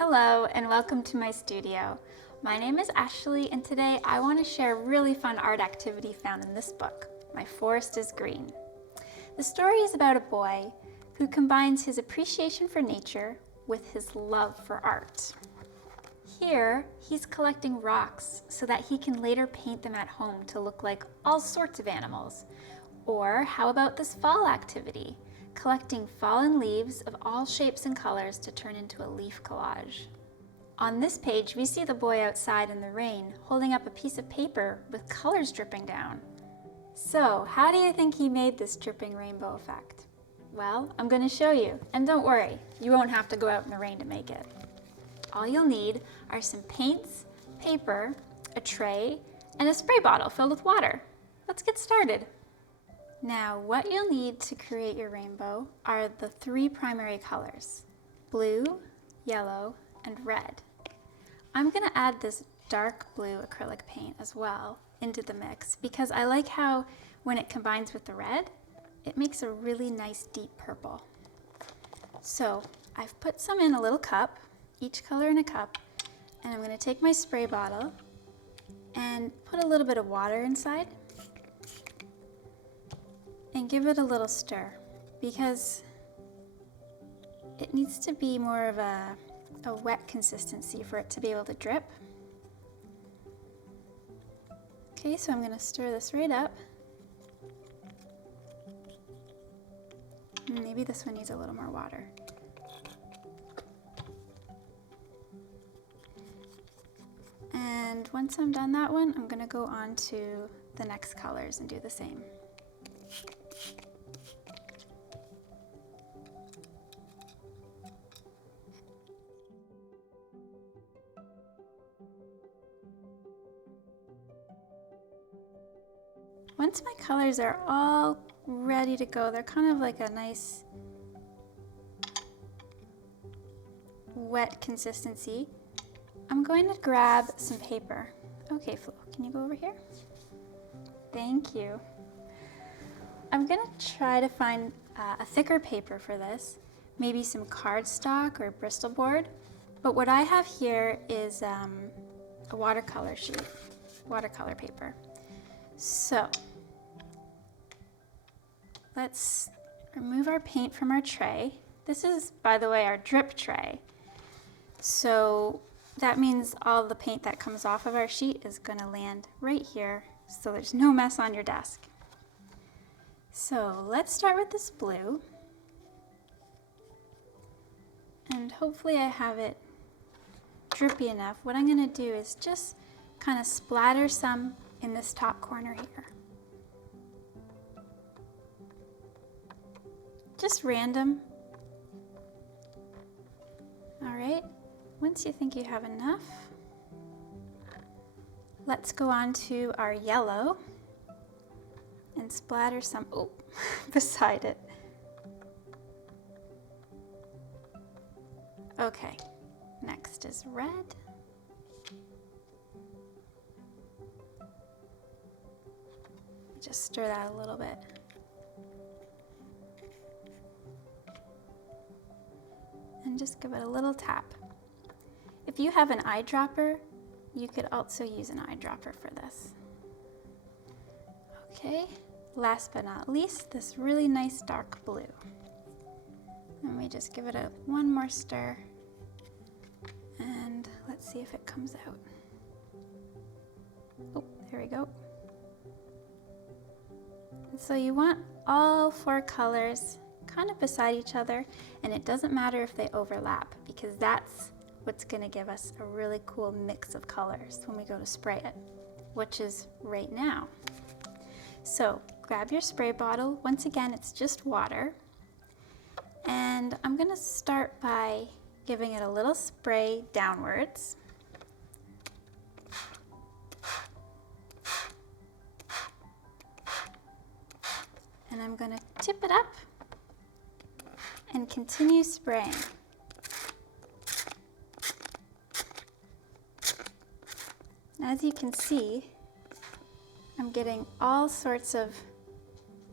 Hello and welcome to my studio. My name is Ashley and today I want to share a really fun art activity found in this book, My Forest is Green. The story is about a boy who combines his appreciation for nature with his love for art. Here, he's collecting rocks so that he can later paint them at home to look like all sorts of animals. Or how about this fall activity? Collecting fallen leaves of all shapes and colors to turn into a leaf collage. On this page, we see the boy outside in the rain holding up a piece of paper with colors dripping down. So, how do you think he made this dripping rainbow effect? Well, I'm going to show you, and don't worry, you won't have to go out in the rain to make it. All you'll need are some paints, paper, a tray, and a spray bottle filled with water. Let's get started. Now, what you'll need to create your rainbow are the three primary colors, blue, yellow, and red. I'm going to add this dark blue acrylic paint as well into the mix because I like how when it combines with the red, it makes a really nice deep purple. So I've put some in a little cup, each color in a cup, and I'm going to take my spray bottle and put a little bit of water inside and give it a little stir because it needs to be more of a wet consistency for it to be able to drip. Okay, so I'm going to stir this right up. Maybe this one needs a little more water. And once I'm done that one, I'm going to go on to the next colors and do the same. Once my colors are all ready to go, they're kind of like a nice wet consistency, I'm going to grab some paper. Okay, Flo, can you go over here? Thank you. I'm going to try to find a thicker paper for this, maybe some cardstock or Bristol board, but what I have here is a watercolor sheet, watercolor paper. So let's remove our paint from our tray. This is, by the way, our drip tray. So that means all the paint that comes off of our sheet is going to land right here, so there's no mess on your desk. So let's start with this blue. And hopefully I have it drippy enough. What I'm going to do is just kind of splatter some in this top corner here. Just random. All right, once you think you have enough, let's go on to our yellow and splatter some, beside it. Okay, next is red. Just stir that a little bit. And just give it a little tap. If you have an eyedropper, you could also use an eyedropper for this. Okay, last but not least, this really nice dark blue. And we just give it one more stir. And let's see if it comes out. Oh, there we go. And so you want all four colors kind of beside each other, and it doesn't matter if they overlap because that's what's going to give us a really cool mix of colors when we go to spray it, which is right now. So grab your spray bottle. Once again, it's just water, and I'm going to start by giving it a little spray downwards. And I'm going to tip it up and continue spraying. As you can see, I'm getting all sorts of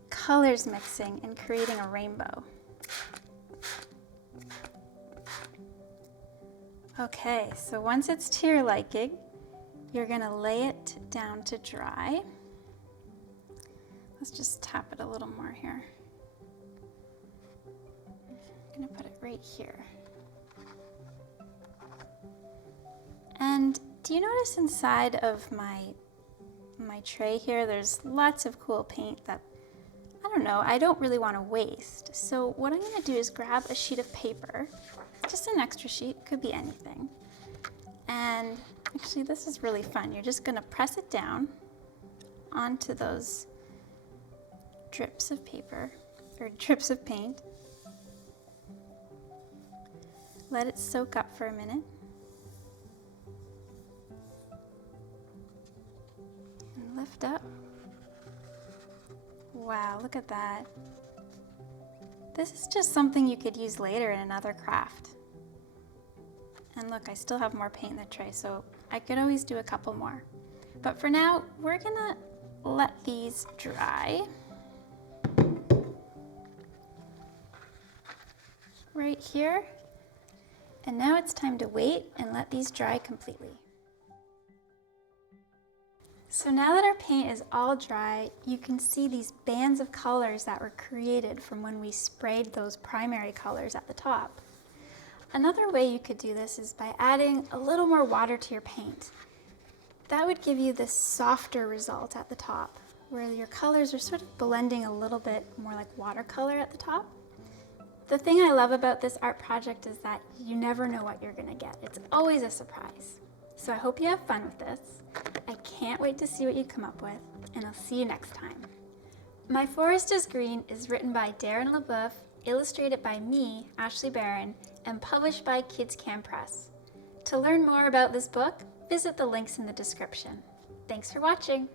colors mixing and creating a rainbow. Okay, so once it's to your liking, you're gonna lay it down to dry. Let's just tap it a little more here. I'm gonna put it right here. And do you notice inside of my tray here, there's lots of cool paint that, I don't know, I don't really want to waste. So what I'm gonna do is grab a sheet of paper, just an extra sheet, could be anything. And actually this is really fun. You're just gonna press it down onto those drips of paper, or drips of paint. Let it soak up for a minute. And lift up. Wow, look at that. This is just something you could use later in another craft. And look, I still have more paint in the tray, so I could always do a couple more. But for now, we're gonna let these dry. Right here. And now it's time to wait and let these dry completely. So now that our paint is all dry, you can see these bands of colors that were created from when we sprayed those primary colors at the top. Another way you could do this is by adding a little more water to your paint. That would give you this softer result at the top, where your colors are sort of blending a little bit more like watercolor at the top. The thing I love about this art project is that you never know what you're gonna get. It's always a surprise. So I hope you have fun with this. I can't wait to see what you come up with, and I'll see you next time. My Forest is Green is written by Darren Lebeuf, illustrated by me, Ashley Barron, and published by Kids Can Press. To learn more about this book, visit the links in the description. Thanks for watching.